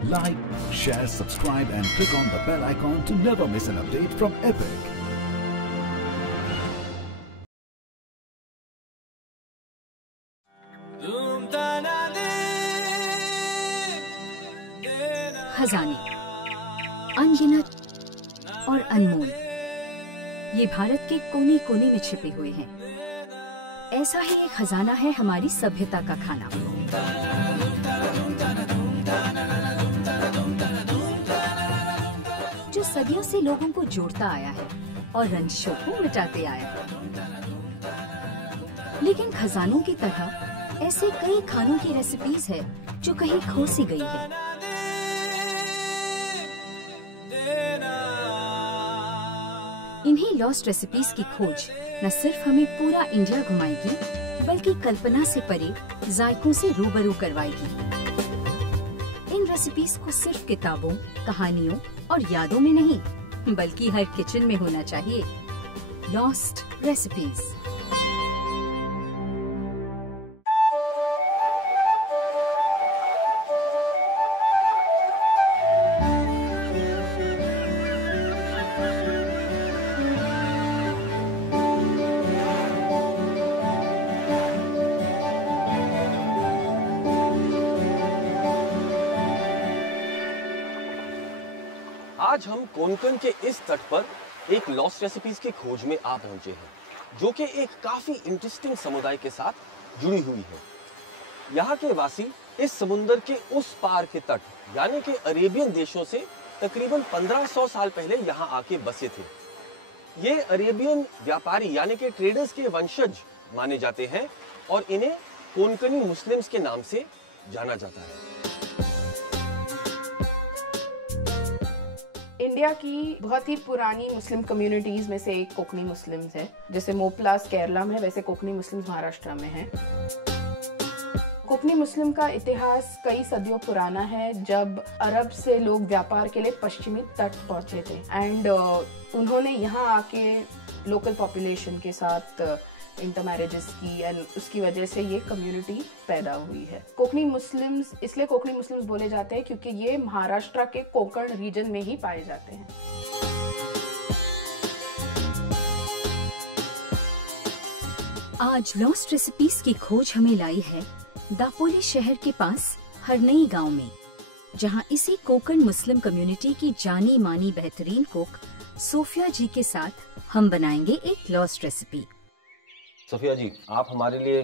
Like, share, subscribe and click on the bell icon to never miss an update from Epic. खजाने अनगिनत और अनमोल ये भारत के कोने कोने में छिपे हुए हैं। ऐसा ही एक खजाना है हमारी सभ्यता का खाना, जो सदियों से लोगों को जोड़ता आया है और रंजिशों को मिटाते आया है। लेकिन खजानों की तरह ऐसे कई खानों की रेसिपीज है जो कहीं खो सी गई है। इन्हीं लॉस्ट रेसिपीज की खोज न सिर्फ हमें पूरा इंडिया घुमाएगी, बल्कि कल्पना से परे जायकों से रूबरू करवाएगी। इन रेसिपीज को सिर्फ किताबों, कहानियों और यादों में नहीं, बल्कि हर किचन में होना चाहिए। Lost recipes. आज हम कोंकण के इस तट पर एक लॉस्ट रेसिपीज की खोज में आ पहुंचे हैं, जो कि एक काफी इंटरेस्टिंग समुदाय के साथ जुड़ी हुई है। यहाँ के वासी इस समुंदर के उस पार के तट यानी कि अरेबियन देशों से तकरीबन 1500 साल पहले यहाँ आके बसे थे। ये अरेबियन व्यापारी यानी कि ट्रेडर्स के वंशज माने जाते हैं और इन्हें कोंकणी मुस्लिम्स के नाम से जाना जाता है। इंडिया की बहुत ही पुरानी मुस्लिम कम्युनिटीज में से एक कोंकणी मुस्लिम्स है। जैसे मोपलास केरला में, वैसे कोंकणी मुस्लिम्स महाराष्ट्र में है। कोंकणी मुस्लिम का इतिहास कई सदियों पुराना है, जब अरब से लोग व्यापार के लिए पश्चिमी तट पहुंचे थे एंड उन्होंने यहाँ आके लोकल पॉपुलेशन के साथ इंटरमैरिजेस की एंड उसकी वजह से ये कम्युनिटी पैदा हुई है। कोंकणी मुस्लिम्स इसलिए कोंकणी मुस्लिम्स बोले जाते हैं क्योंकि ये महाराष्ट्र के कोंकण रीजन में ही पाए जाते हैं। आज लॉस्ट रेसिपीज की खोज हमें लाई है दापोली शहर के पास हरनई गांव में, जहां इसी कोंकण मुस्लिम कम्युनिटी की जानी मानी बेहतरीन कुक सोफिया जी के साथ हम बनाएंगे एक लॉस्ट रेसिपी। सोफिया जी, आप हमारे लिए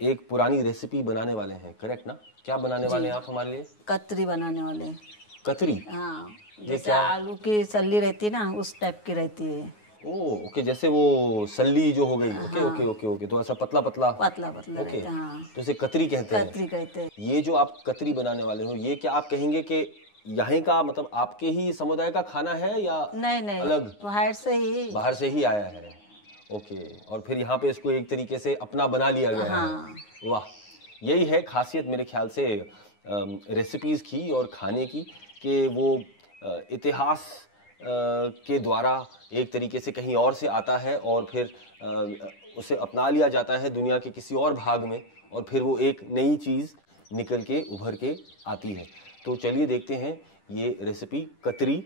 एक पुरानी रेसिपी बनाने वाले हैं, करेक्ट ना? क्या बनाने वाले हैं आप हमारे लिए? कतरी बनाने वाले हैं। कतरी? हाँ, ये जैसे क्या? आलू की सल्ली रहती है ना, उस टाइप की रहती है। ओह, ओके, जैसे वो सल्ली जो हो गई। ओके हाँ। ओके ओके ओके, तो ऐसा पतला पतला पतला पतला ओके, रहता है। हाँ, तो इसे कतरी कहते हैं। कतरी कहते हैं। ये जो आप कतरी बनाने वाले हो, ये क्या आप कहेंगे कि यहाँ का मतलब आपके ही समुदाय का खाना है या नहीं अलग? बाहर से ही आया है। ओके, और फिर यहाँ पे इसको एक तरीके से अपना बना लिया गया हाँ। है। वाह, यही है खासियत मेरे ख्याल से रेसिपीज की और खाने की, कि वो इतिहास के द्वारा एक तरीके से कहीं और से आता है और फिर उसे अपना लिया जाता है दुनिया के किसी और भाग में, और फिर वो एक नई चीज़ निकल के उभर के आती है। तो चलिए देखते हैं ये रेसिपी कतरी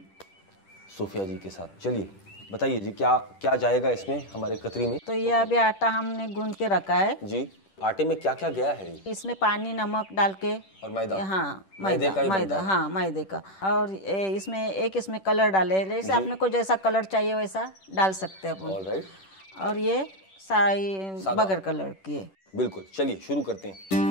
सोफिया जी के साथ। चलिए बताइए जी, क्या क्या जाएगा इसमें हमारे कतरी में? तो ये अभी आटा हमने गूंद के रखा है जी। आटे में क्या क्या गया है? इसमें पानी, नमक डाल के और मैदा? हाँ, मैदे का ही बनता मैदा, है? हाँ, मैदे का। और इसमें कलर डाले, जैसे आपने को जैसा कलर चाहिए वैसा डाल सकते हैं ऑल राइट। और ये साई बगैर कलर की है। बिल्कुल, चलिए शुरू करते हैं।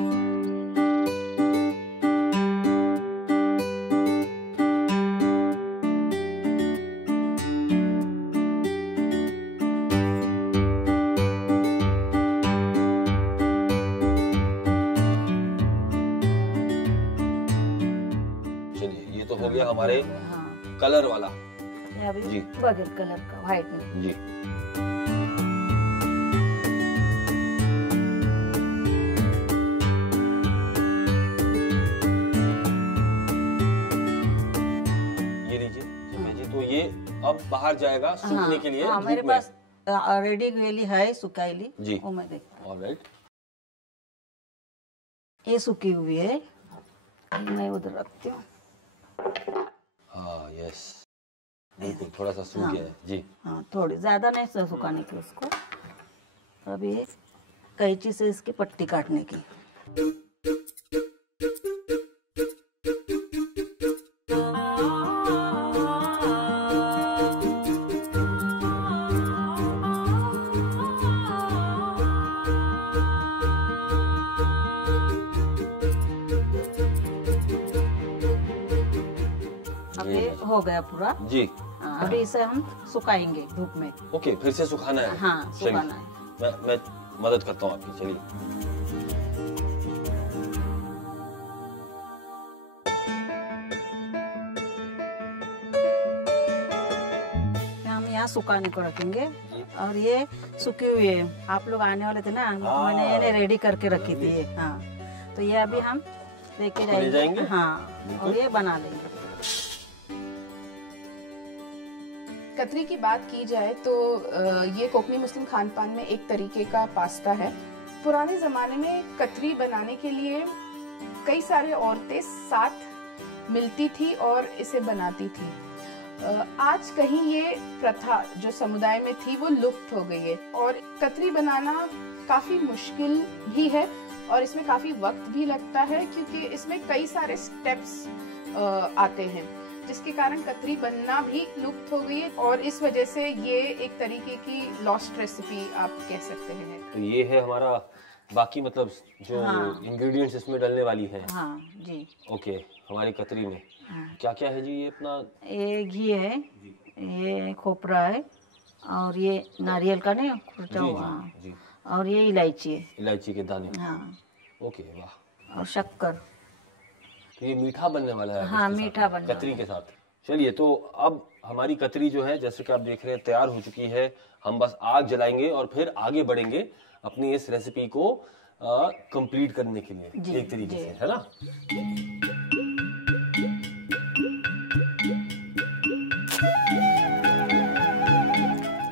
हो गया हमारे हाँ, कलर वाला ये अभी जी। बगैर कलर का व्हाइट में जी। ये लीजिए सोफिया जी, तो ये अब बाहर जाएगा सूखने के लिए। हाँ, मेरे धूप में। पास रेडी वेली है सुखाईली जी। वो मैं देखता हूँ। ऑलराइट। ये सूखी हुई है मैं उधर रखती हूँ। हाँ यस, बिल्कुल थोड़ा सा सूख गया है जी। हाँ, थोड़ी ज़्यादा नहीं सुखाने की उसको। अब ये कैंची से इसकी पट्टी काटने की। अब ये हो गया पूरा जी। हाँ, अभी इसे हम सुखाएंगे धूप में। ओके, फिर से सुखाना है। हाँ, सुखाना है। मैं मदद करता हूँ आपकी, चलिए। हम यहाँ सुखाने को रखेंगे और ये सूखी हुई है। आप लोग आने वाले थे ना, मैंने इन्हें रेडी करके रखी थी ये। हाँ, तो ये अभी हम लेके जाएंगे। हाँ, और ये बना लेंगे। कतरी की बात की जाए तो ये कोकनी मुस्लिम खान पान में एक तरीके का पास्ता है। पुराने जमाने में कतरी बनाने के लिए कई सारे औरतें साथ मिलती थी और इसे बनाती थी। आज कहीं ये प्रथा जो समुदाय में थी वो लुप्त हो गई है और कतरी बनाना काफी मुश्किल भी है और इसमें काफी वक्त भी लगता है क्योंकि इसमें कई सारे स्टेप्स आते हैं, जिसके कारण कतरी बनना भी लुप्त हो गई है और इस वजह से ये एक तरीके की लॉस्ट रेसिपी आप कह सकते हैं। तो ये है हमारा बाकी मतलब जो इंग्रेडिएंट्स इसमें डलने वाली हैं। हाँ जी। ओके, हमारी कतरी में हाँ। क्या क्या है जी? ये अपना ये घी है, ये खोपरा है और ये नारियल का नहीं कुटा हुआ, जी। और ये इलायची है, इलायची के दाने। हाँ। ओके, वाह। और शक्कर। तो ये मीठा बनने वाला है। हाँ, मीठा बनने कतरी के साथ। चलिए, तो अब हमारी कतरी जो है जैसे कि आप देख रहे हैं तैयार हो चुकी है। हम बस आग जलाएंगे और फिर आगे बढ़ेंगे अपनी इस रेसिपी को कंप्लीट करने के लिए एक तरीके से, है ना?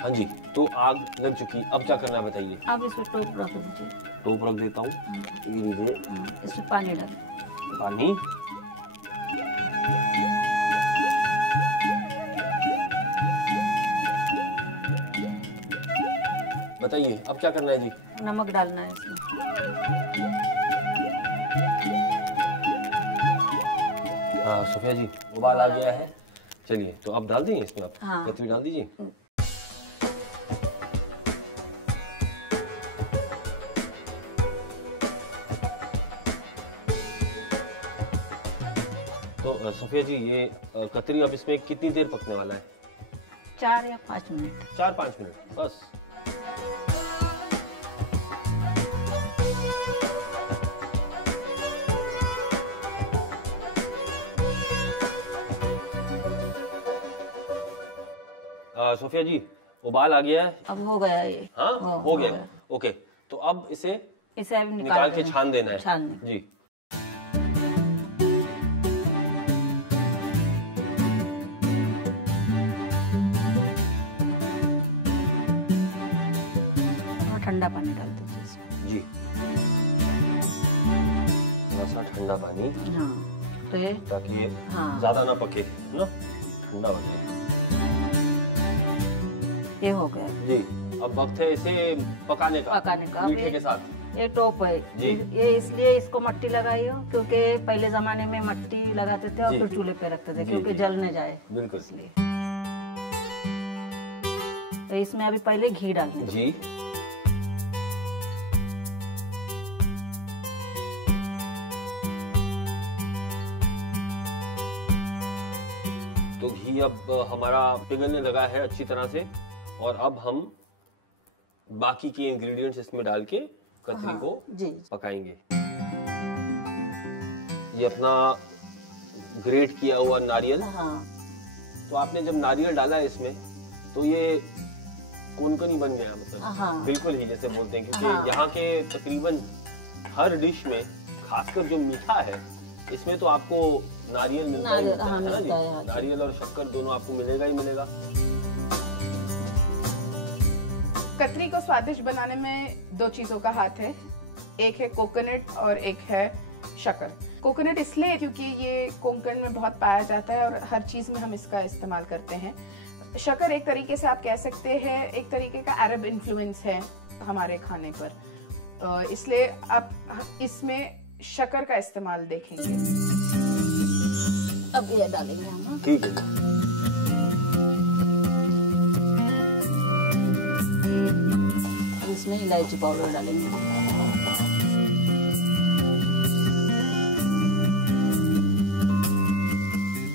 हाँ जी, तो आग लग चुकी, अब क्या करना है बताइए। अब इसमें टोप रख दीजिए। टोप रख देता हूँ। ये लीजिए। इसमें पानी डाल। पानी। बताइए अब क्या करना है जी? नमक डालना है इसमें। हाँ सोफिया जी, उबाल आ गया है। चलिए, तो आप डाल दीजिए इसमें, आप हाँ। कतरी डाल दीजिए। तो सोफिया जी, ये कतरी अब इसमें कितनी देर पकने वाला है? 4 या 5 मिनट। 4-5 मिनट बस। सोफिया जी, उबाल आ गया है। अब हो गया ये। हाँ, हो गया। ओके, तो अब इसे अब निकाल के छान देना है। जी। ठंडा पानी डाल दीजिए इसमें। जी, थोड़ा सा ठंडा पानी। हाँ, तो ये ताकि ये हाँ। ज्यादा ना पके ना, ठंडा हो जाए। ये हो गया जी। अब वक्त है इसे पकाने का मीठे के साथ। ये टोप है जी। ये इसलिए इसको मट्टी लगाई हो क्योंकि पहले जमाने में मट्टी लगाते थे और फिर चूल्हे पे रखते थे क्योंकि जल न जाए। बिल्कुल। इसलिए तो इसमें अभी पहले घी डालना जी। तो घी अब हमारा पिघलने लगा है अच्छी तरह से और अब हम बाकी के इंग्रेडिएंट्स इसमें डाल के कतरी को पकाएंगे। ये अपना ग्रेट किया हुआ नारियल। तो आपने जब नारियल डाला है इसमें तो ये कोनकनी बन गया, मतलब बिल्कुल ही जैसे बोलते हैं, क्योंकि यहाँ के तकरीबन हर डिश में खासकर जो मीठा है इसमें तो आपको नारियल मिलता है ना जी। नारियल और शक्कर दोनों आपको मिलेगा ही मिलेगा। कतरी को स्वादिष्ट बनाने में 2 चीजों का हाथ है, एक है कोकोनट और एक है शक्कर। कोकोनट इसलिए क्योंकि ये कोंकण में बहुत पाया जाता है और हर चीज में हम इसका इस्तेमाल करते हैं। शक्कर एक तरीके से आप कह सकते हैं एक तरीके का अरब इन्फ्लुएंस है हमारे खाने पर, इसलिए आप इसमें शक्कर का इस्तेमाल देखेंगे। अब ये डालेंगे हम। ठीक है। इसमें इलायची पाउडर डालेंगे।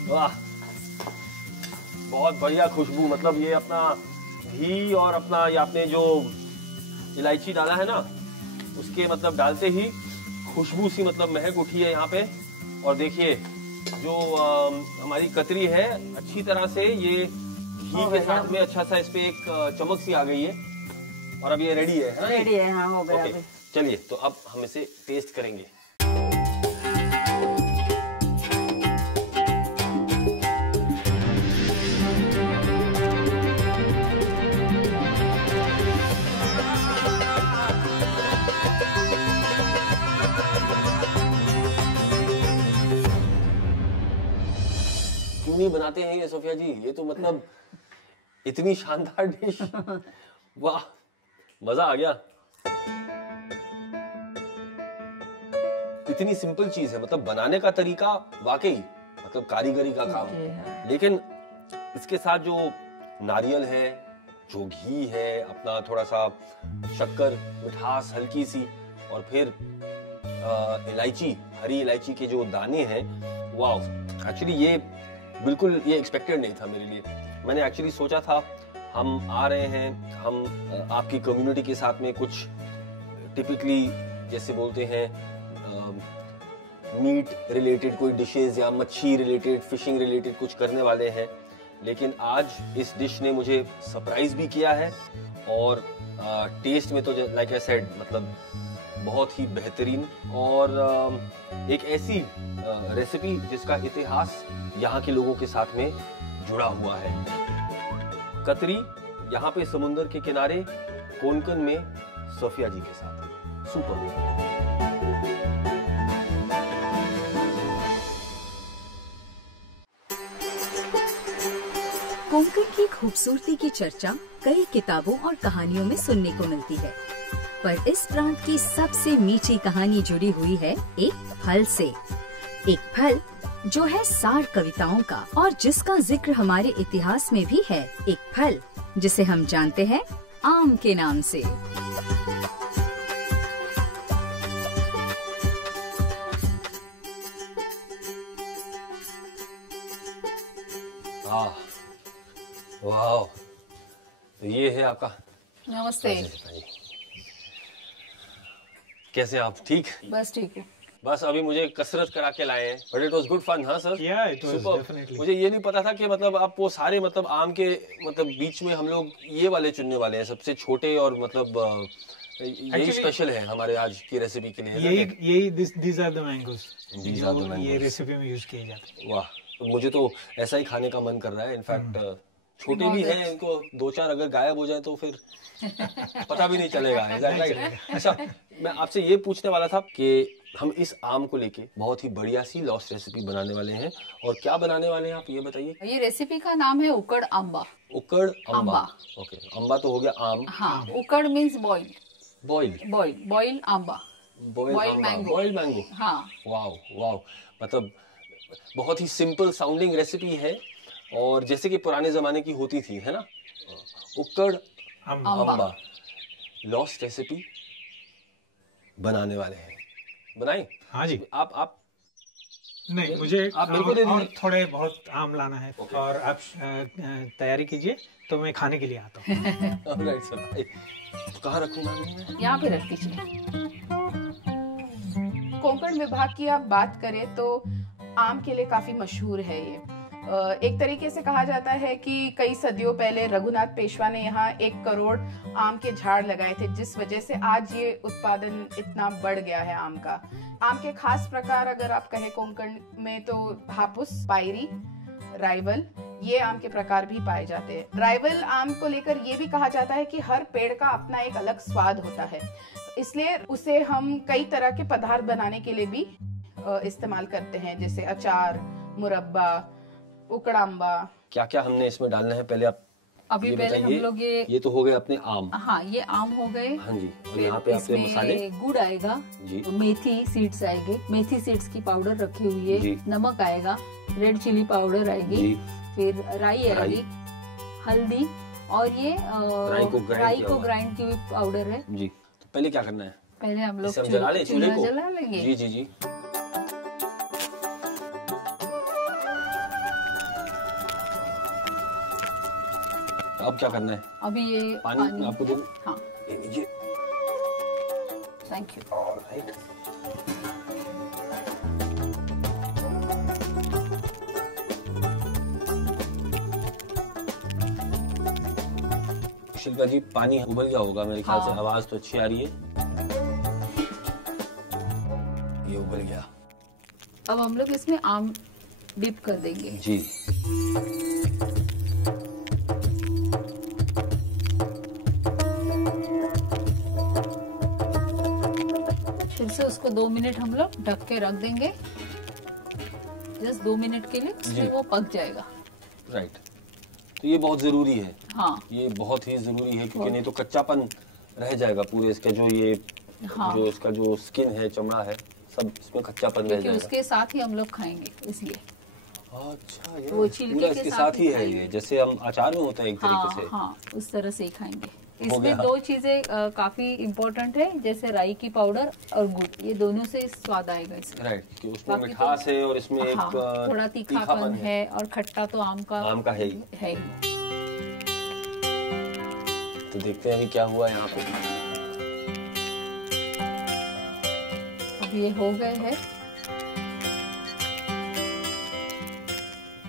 वाह, बहुत बढ़िया खुशबू। मतलब ये अपना घी और अपना ये आपने जो इलायची डाला है ना, उसके मतलब डालते ही खुशबू सी मतलब महक उठी है यहाँ पे। और देखिए जो हमारी कतरी है अच्छी तरह से ये घी के साथ में अच्छा सा इस पे एक चमक सी आ गई है और अब ये रेडी है ना? रेडी है, हाँ हो गया। ओके, चलिए तो अब हम इसे टेस्ट करेंगे। क्यों नहीं बनाते हैं ये सोफिया जी? ये तो मतलब इतनी शानदार डिश, वाह मजा आ गया। इतनी सिंपल चीज है, मतलब बनाने का तरीका वाकई मतलब कारीगरी का काम, लेकिन इसके साथ जो नारियल है, जो घी है, अपना थोड़ा सा शक्कर, मिठास हल्की सी, और फिर इलायची, हरी इलायची के जो दाने हैं, वाह। एक्चुअली ये बिल्कुल ये एक्सपेक्टेड नहीं था मेरे लिए। मैंने एक्चुअली सोचा था हम आ रहे हैं, हम आपकी कम्युनिटी के साथ में कुछ टिपिकली जैसे बोलते हैं मीट रिलेटेड कोई डिशेस या मच्छी रिलेटेड, फिशिंग रिलेटेड कुछ करने वाले हैं, लेकिन आज इस डिश ने मुझे सरप्राइज भी किया है। और टेस्ट में तो लाइक आई सेड मतलब बहुत ही बेहतरीन, और एक ऐसी रेसिपी जिसका इतिहास यहाँ के लोगों के साथ में जुड़ा हुआ है। कतरी यहाँ पे समुंदर के किनारे कोंकण में सोफिया जी के साथ। सुपर। कोंकण की खूबसूरती की चर्चा कई किताबों और कहानियों में सुनने को मिलती है, पर इस प्रांत की सबसे मीठी कहानी जुड़ी हुई है एक फल से। एक फल जो है सार कविताओं का और जिसका जिक्र हमारे इतिहास में भी है। एक फल जिसे हम जानते हैं आम के नाम से। वाह, तो ये है आपका। नमस्ते। कैसे आप? ठीक? बस ठीक है। बस अभी मुझे कसरत करा के लाए हैं, but it was good fun. हाँ सर, इट वाज डेफिनेटली। मुझे ये नहीं पता था कि मतलब आप वो सारे मतलब आम के मतलब बीच में हम लोग ये वाले चुनने वाले हैं, सबसे छोटे, और मतलब यही स्पेशल है हमारे आज की रेसिपी के लिए। यही दीज आर द मैंगोस ये रेसिपी में यूज किए जाते हैं। वाह, मुझे तो ऐसा ही खाने का मन कर रहा है। इनफैक्ट छोटे भी हैं, इनको 2-4 अगर गायब हो जाए तो फिर पता भी नहीं चलेगा। अच्छा, मैं आपसे ये पूछने वाला था कि हम इस आम को लेके बहुत ही बढ़िया सी लॉस्ट रेसिपी बनाने वाले हैं, और क्या बनाने वाले हैं आप ये बताइए। ये रेसिपी का नाम है उकड़ अम्बा। उकड़ अम्बा। ओके, अम्बा तो हो गया आम। हाँ, उकड़ means boil. Boil amba, boil mango. हाँ। वाओ वाओ, मतलब बहुत ही सिंपल साउंडिंग रेसिपी है, और जैसे कि पुराने जमाने की होती थी, है ना? उकड़ अम्बा लॉस्ट रेसिपी बनाने वाले हैं। बनाएं? हाँ जी। आप नहीं, मुझे आप मेरे को दे और थोड़े बहुत आम लाना है। और आप तैयारी कीजिए तो मैं खाने के लिए आता हूँ। Alright sir. तो कहाँ रखूँ मैं? यहाँ पे रख दीजिए। कोंकण विभाग की आप बात करें तो आम के लिए काफी मशहूर है ये। एक तरीके से कहा जाता है कि कई सदियों पहले रघुनाथ पेशवा ने यहाँ 1 करोड़ आम के झाड़ लगाए थे, जिस वजह से आज ये उत्पादन इतना बढ़ गया है आम का। आम के खास प्रकार अगर आप कहें कोंकण में तो हापुस, पायरी, राइवल, ये आम के प्रकार भी पाए जाते हैं। राइवल आम को लेकर ये भी कहा जाता है कि हर पेड़ का अपना एक अलग स्वाद होता है, इसलिए उसे हम कई तरह के पदार्थ बनाने के लिए भी इस्तेमाल करते हैं, जैसे अचार, मुरब्बा, उकड़ाम्बा। क्या क्या हमने इसमें डालना है पहले आप अभी पहले हम लोग ये तो हो गए अपने आम। हाँ, ये आम हो गए। हाँ जी। और यहाँ पे आपके मसाले, गुड़ आएगा जी, मेथी सीड्स आएंगे, मेथी सीड्स की पाउडर रखी हुई है, नमक आएगा, रेड चिली पाउडर आएगी, फिर राई आएगी, हल्दी, और ये राई को ग्राइंड की हुई पाउडर है जी। तो पहले क्या करना है? पहले हम लोग चूल्हा जला लेंगे। जी जी जी। अब क्या करना है? अभी ये पानी आपको दे। हाँ, ये लीजिए। Thank you. ऑलराइट। शिल्पा जी, पानी उबल गया होगा मेरे ख्याल से, आवाज तो अच्छी आ रही है। ये उबल गया। अब हम लोग इसमें आम डिप कर देंगे जी। फिर से उसको 2 मिनट हम लोग ढक के रख देंगे, जस्ट 2 मिनट के लिए, उसमें वो पक जाएगा। राइट। तो ये बहुत जरूरी है। हाँ, ये बहुत ही जरूरी है, क्योंकि नहीं तो कच्चापन रह जाएगा पूरे इसका, जो ये जो इसका जो स्किन है, चमड़ा है, सब इसमें कच्चापन रह जाएगा। उसके साथ ही हम लोग खाएंगे, इसलिए। अच्छा, ये वो छिलके इसके साथ ही है ये, जैसे हम अचार में होता है एक तरीके से। हाँ, उस तरह से ही खाएंगे। इसमें 2 चीजें काफी इम्पोर्टेंट है, जैसे राई की पाउडर और गुड़, ये दोनों से स्वाद आएगा इसमें। राइट, कि उसमें मिठास है और इसमें एक थोड़ा तीखापन है, और खट्टा तो आम का है ही। तो देखते हैं अभी क्या हुआ यहाँ पे। अब ये हो गए हैं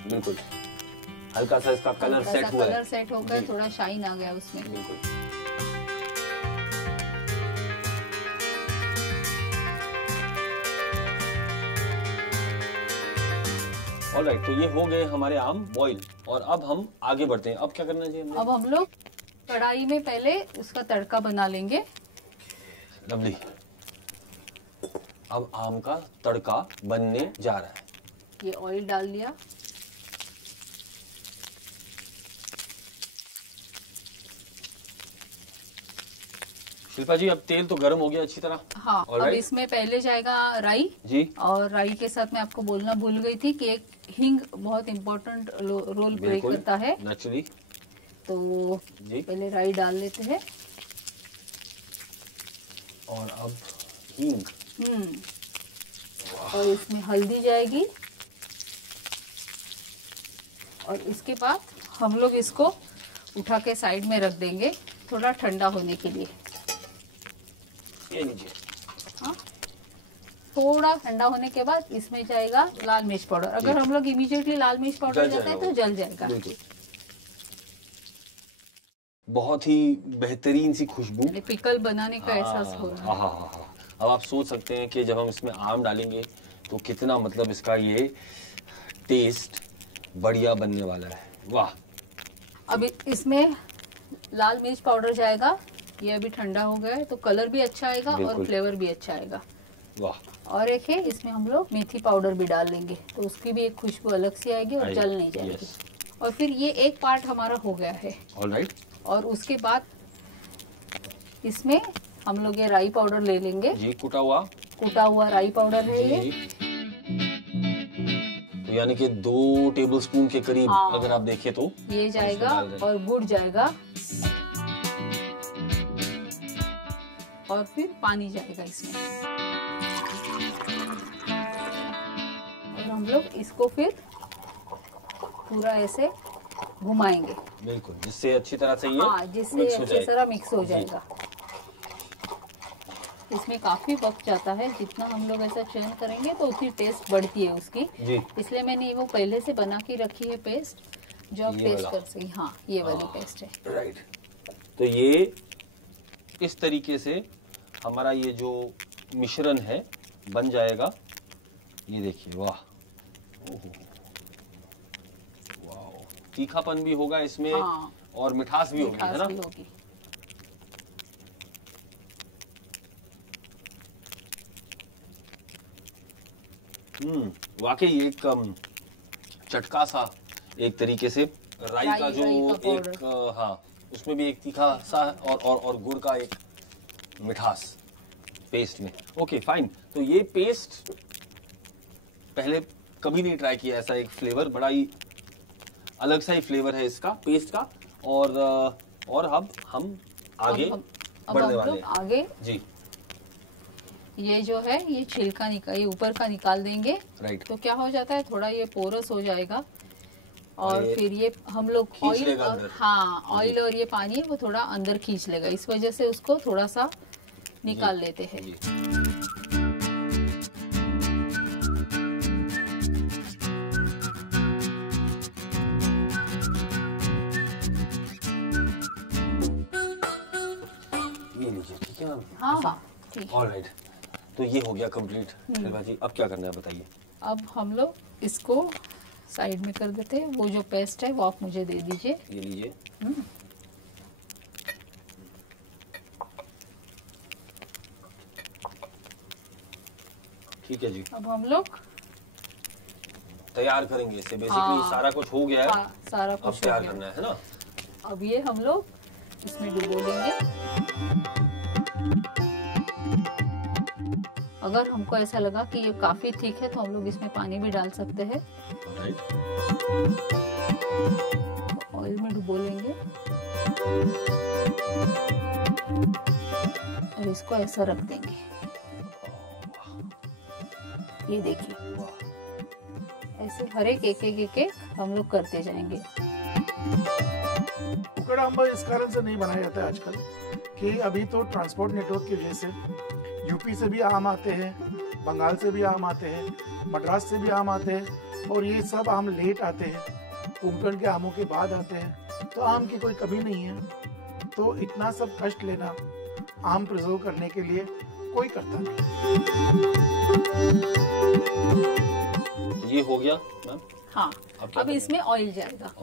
बिल्कुल, हल्का सा इसका कलर सेट हुआ है। कलर सेट हो गया, थोड़ा शाइन आ गया उसमें। बिल्कुल। ऑलराइट, तो ये हो गए हमारे आम बॉईल, और अब हम आगे बढ़ते हैं। अब क्या करना चाहिए हमें? अब हम लोग कढ़ाई में पहले उसका तड़का बना लेंगे। लवली। अब आम का तड़का बनने जा रहा है। ये ऑयल डाल लिया, शिल्पा जी, अब तेल तो गर्म हो गया अच्छी तरह। हाँ, अब इसमें पहले जाएगा राई जी, और राई के साथ मैं आपको बोलना भूल गई थी कि एक हींग बहुत इम्पोर्टेंट रोल प्ले करता है नेचुरली। तो जी, पहले राई डाल लेते हैं, और अब हींग। और इसमें हल्दी जाएगी, और इसके बाद हम लोग इसको उठा के साइड में रख देंगे थोड़ा ठंडा होने के लिए। ये लीजिए। हाँ, थोड़ा ठंडा होने के बाद इसमें जाएगा लाल मिर्च पाउडर। अगर हम लोग इमीडिएटली लाल मिर्च पाउडर जाता है तो जल जाएगा। बहुत ही बेहतरीन सी खुशबू, पिकल बनाने का एहसास हो रहा है। अब आप सोच सकते हैं कि जब हम इसमें आम डालेंगे तो कितना मतलब इसका ये टेस्ट बढ़िया बनने वाला है। वाह। अब इसमें लाल मिर्च पाउडर जाएगा, ये अभी ठंडा हो गया है, तो कलर भी अच्छा आएगा और फ्लेवर भी अच्छा आएगा। वाह। और एक है, इसमें हम लोग मेथी पाउडर भी डाल लेंगे, तो उसकी भी एक खुशबू अलग सी आएगी और जल नहीं जाएगी। और फिर ये एक पार्ट हमारा हो गया है। ऑलराइट। और उसके बाद इसमें हम लोग ये राई पाउडर ले लेंगे जी, कुटा हुआ राई पाउडर है ये, तो यानी कि 2 टेबलस्पून के करीब। अगर आप देखें तो ये जाएगा, और गुड़ जाएगा, और फिर पानी जाएगा इसमें, और हम लोग इसको फिर पूरा ऐसे घुमाएंगे। बिल्कुल, जिससे अच्छी तरह से ये जिससे अच्छी तरह मिक्स हो जाएगा। इसमें काफी वक्त जाता है, जितना हम लोग ऐसा चर्न करेंगे तो उतनी टेस्ट बढ़ती है उसकी, इसलिए मैंने वो पहले से बना के रखी है पेस्ट, जो आप टेस्ट कर सकें। हाँ, ये वाली पेस्ट है। राइट। तो ये इस तरीके से हमारा ये जो मिश्रण है बन जाएगा। ये देखिए, वाह, वाह, तीखापन भी होगा इसमें, और मिठास भी होगी, है ना? वाकई एक चटका सा एक तरीके से राई का जो एक हाँ उसमें भी एक तीखा सा और गुड़ का एक मिठास पेस्ट में। Okay fine. तो ये पेस्ट पहले कभी नहीं ट्राई किया, ऐसा एक फ्लेवर, बड़ा ही अलग सा ही फ्लेवर है इसका पेस्ट का। और अब हम आगे बढ़ने वाले हैं। आगे जी ये जो है ये छिलका ये ऊपर का निकाल देंगे। राइट। तो क्या हो जाता है, थोड़ा ये पोरस हो जाएगा और फिर ये हम लोग ऑयल और ऑयल और ये पानी वो थोड़ा अंदर खींच लेगा, इस वजह से उसको थोड़ा सा निकाल लेते हैं। ये लीजिए, ठीक है। हाँ ठीक। ऑलराइट, तो ये हो गया कंप्लीट। शिल्पा जी अब क्या करना है बताइए। अब हम लोग इसको साइड में कर देते हैं। वो जो पेस्ट है वो आप मुझे दे दीजिए। ये लीजिए। ठीक है जी। अब हम लोग तैयार करेंगे इसे। बेसिकली सारा कुछ हो गया है। सारा कुछ अब तैयार करना है ना। अब ये हम लोग इसमें डुबो लेंगे। अगर हमको ऐसा लगा कि ये काफी थिक है तो हम लोग इसमें पानी भी डाल सकते हैं। ऑयल में डुबो लेंगे और इसको ऐसा रख देंगे। ये देखिए ऐसे हर एक हम लोग करते जाएंगे। उकड़ाम्बा इस कारण से नहीं बनाया जाता है आजकल कि अभी तो ट्रांसपोर्ट नेटवर्क की वजह से यूपी से भी आम आते हैं, बंगाल से भी आम आते हैं, मद्रास से भी आम आते हैं और ये सब आम लेट आते हैं, कुंकण के आमों के बाद आते हैं। तो आम की कोई कमी नहीं है। तो इतना सब कष्ट लेना आम प्रिजर्व करने के लिए कोई करता नहीं। ये हो गया मैम। हाँ अब इसमें ऑयल जाएगा।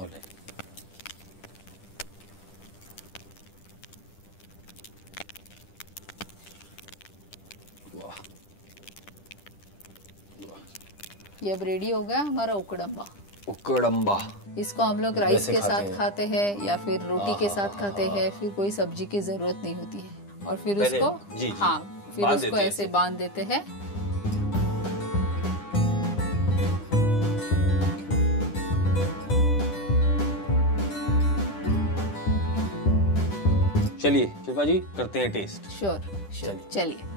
ये अब रेडी हो गया हमारा उकड़म्बा। उकड़म्बा इसको हम लोग राइस के साथ खाते हैं या फिर रोटी के साथ खाते हैं, फिर कोई सब्जी की जरूरत नहीं होती है। और फिर उसको फिर उसको ऐसे बांध देते हैं। चलिए शिल्पा जी करते हैं टेस्ट। श्योर चलिए।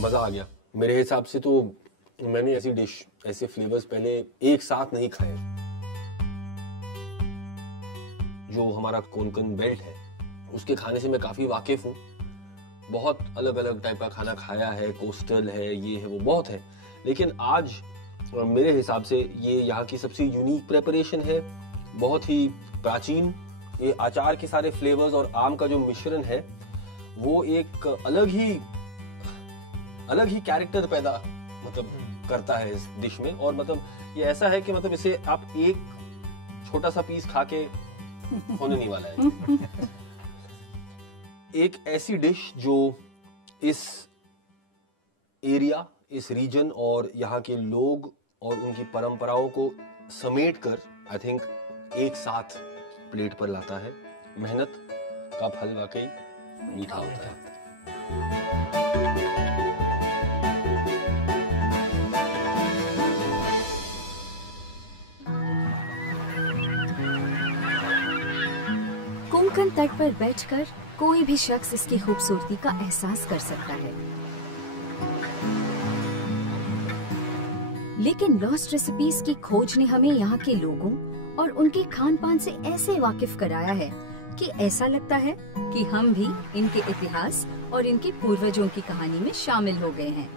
मजा आ गया। मेरे हिसाब से तो मैंने ऐसी डिश, ऐसे फ्लेवर्स पहले एक साथ नहीं खाए। जो हमारा कोंकण बेल्ट है उसके खाने से मैं काफी वाकिफ हूँ। बहुत अलग अलग टाइप का खाना खाया है, कोस्टल है, ये है वो बहुत है, लेकिन आज मेरे हिसाब से ये यहाँ की सबसे यूनिक प्रेपरेशन है। बहुत ही प्राचीन, ये अचार के सारे फ्लेवर्स और आम का जो मिश्रण है वो एक अलग ही कैरेक्टर पैदा मतलब करता है इस डिश में। और मतलब ये ऐसा है कि मतलब इसे आप एक छोटा सा पीस खा के होने नहीं वाला है। एक ऐसी डिश जो इस एरिया, इस रीजन और यहाँ के लोग और उनकी परंपराओं को समेट कर आई थिंक एक साथ प्लेट पर लाता है। मेहनत का फल वाकई मीठा होता है। कोंकण तट पर बैठकर कोई भी शख्स इसकी खूबसूरती का एहसास कर सकता है, लेकिन लॉस्ट रेसिपीज की खोज ने हमें यहाँ के लोगों और उनके खान पान से ऐसे वाकिफ कराया है कि ऐसा लगता है कि हम भी इनके इतिहास और इनके पूर्वजों की कहानी में शामिल हो गए हैं।